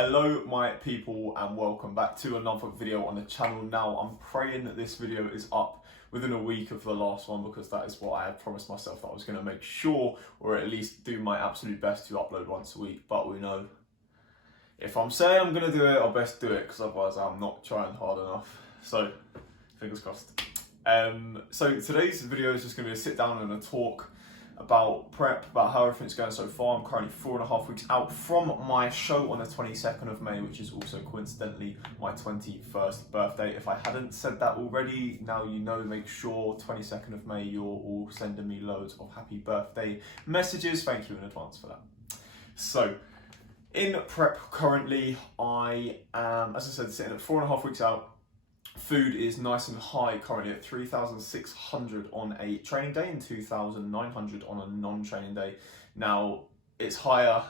Hello my people and welcome back to another video on the channel. Now I'm praying that this video is up within a week of the last one, because that is what I had promised myself that I was going to make sure, or at least do my absolute best to upload once a week. But we know if I'm saying I'm going to do it, I'll best do it, because otherwise I'm not trying hard enough. So fingers crossed. So today's video is just going to be a sit down and a talk about prep, about how everything's going so far. I'm currently 4.5 weeks out from my show on the 22nd of May, which is also coincidentally my 21st birthday. If I hadn't said that already, now you know. Make sure 22nd of May you're all sending me loads of happy birthday messages. Thank you in advance for that. So in prep currently, I am, as I said, sitting at 4.5 weeks out. Food is nice and high, currently at 3,600 on a training day and 2,900 on a non-training day. Now, it's higher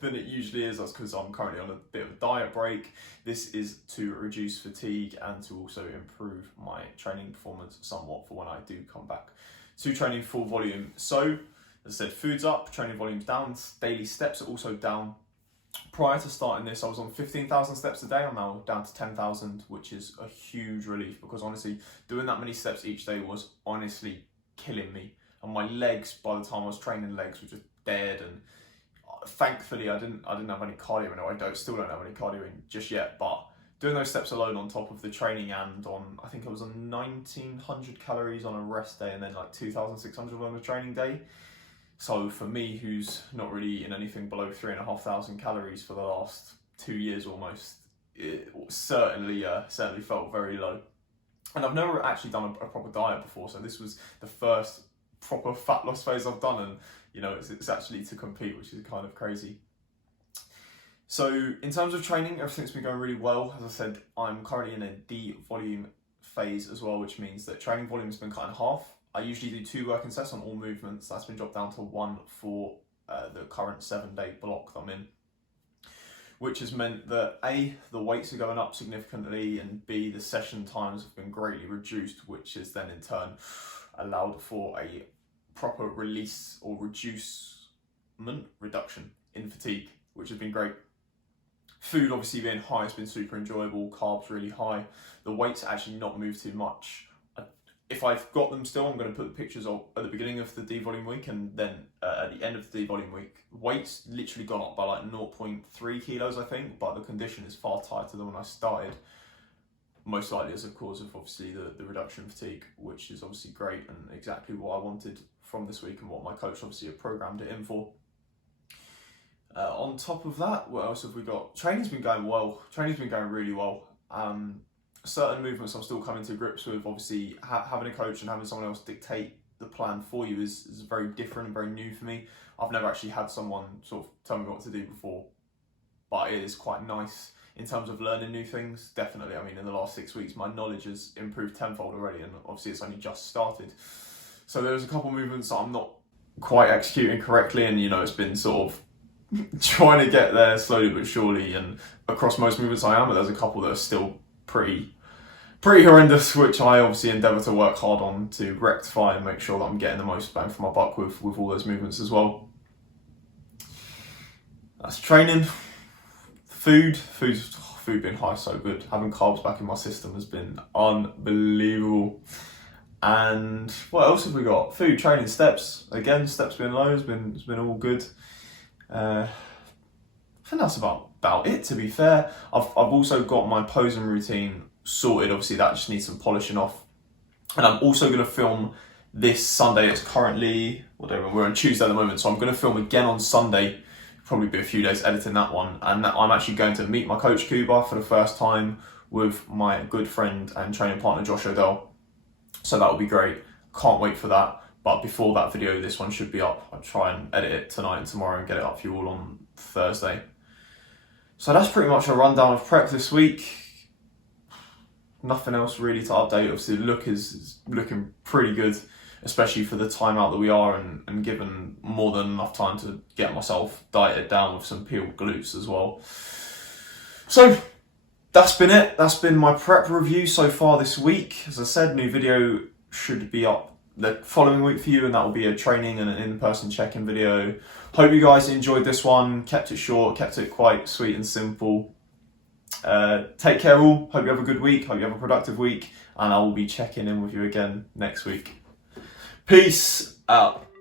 than it usually is. That's because I'm currently on a bit of a diet break. This is to reduce fatigue and to also improve my training performance somewhat for when I do come back to training full volume. So, as I said, food's up, training volume's down, daily steps are also down. Prior to starting this, I was on 15,000 steps a day. I'm now down to 10,000, which is a huge relief, because honestly, doing that many steps each day was honestly killing me. And my legs, by the time I was training legs, were just dead. And thankfully, I didn't have any cardio in it. Still don't have any cardio in just yet. But doing those steps alone on top of the training, and on, I think it was on 1,900 calories on a rest day, and then like 2,600 on a training day. So for me, who's not really eaten anything below 3,500 calories for the last 2 years almost, it certainly felt very low. And I've never actually done a proper diet before, so this was the first proper fat loss phase I've done, and you know, it's actually to compete, which is kind of crazy. So in terms of training, everything's been going really well. As I said, I'm currently in a D volume phase as well, which means that training volume has been cut in half. I usually do 2 working sets on all movements. That's been dropped down to 1 for the current 7-day block that I'm in, which has meant that A, the weights are going up significantly, and B, the session times have been greatly reduced, which has then in turn allowed for a proper release or reduction in fatigue, which has been great. Food obviously being high has been super enjoyable, carbs really high. The weights actually not moved too much. If I've got them still, I'm going to put the pictures of at the beginning of the D volume week, and then at the end of the D volume week. Weight's literally gone up by like 0.3 kilos, I think, but the condition is far tighter than when I started. Most likely as a cause of obviously the reduction in fatigue, which is obviously great and exactly what I wanted from this week and what my coach obviously had programmed it in for. On top of that, what else have we got? Training's been going well. Training's been going really well. Certain movements I'm still coming to grips with. Obviously, having a coach and having someone else dictate the plan for you is very different and very new for me. I've never actually had someone sort of tell me what to do before, but it is quite nice in terms of learning new things. Definitely, I mean, in the last 6 weeks, my knowledge has improved tenfold already, and obviously it's only just started. So there's a couple of movements that I'm not quite executing correctly, and you know, it's been sort of trying to get there slowly but surely, and across most movements I am, but there's a couple that are still pretty horrendous, which I obviously endeavour to work hard on to rectify and make sure that I'm getting the most bang for my buck with all those movements as well. That's training. Food being high, so good. Having carbs back in my system has been unbelievable. And what else have we got? Food, training, steps. Again, steps being low has been all good. I think that's about it, to be fair. I've also got my posing routine sorted. Obviously that just needs some polishing off, and I'm also going to film this Sunday. It's currently, whatever, we're on Tuesday at the moment, so I'm going to film again on Sunday. Probably be a few days editing that one, and I'm actually going to meet my coach Cuba for the first time with my good friend and training partner Josh Odell, so that will be great. Can't wait for that. But before that video, this one should be up. I'll try and edit it tonight and tomorrow and get it up for you all on Thursday. So that's pretty much a rundown of prep this week. Nothing else really to update. Obviously the look is looking pretty good, especially for the time out that we are, and given more than enough time to get myself dieted down with some peeled glutes as well. So that's been it. That's been my prep review so far this week. As I said, new video should be up the following week for you, and that will be a training and an in-person check-in video. Hope you guys enjoyed this one. Kept it short, kept it quite sweet and simple. Take care all. Hope you have a good week. Hope you have a productive week, and I will be checking in with you again next week. Peace out.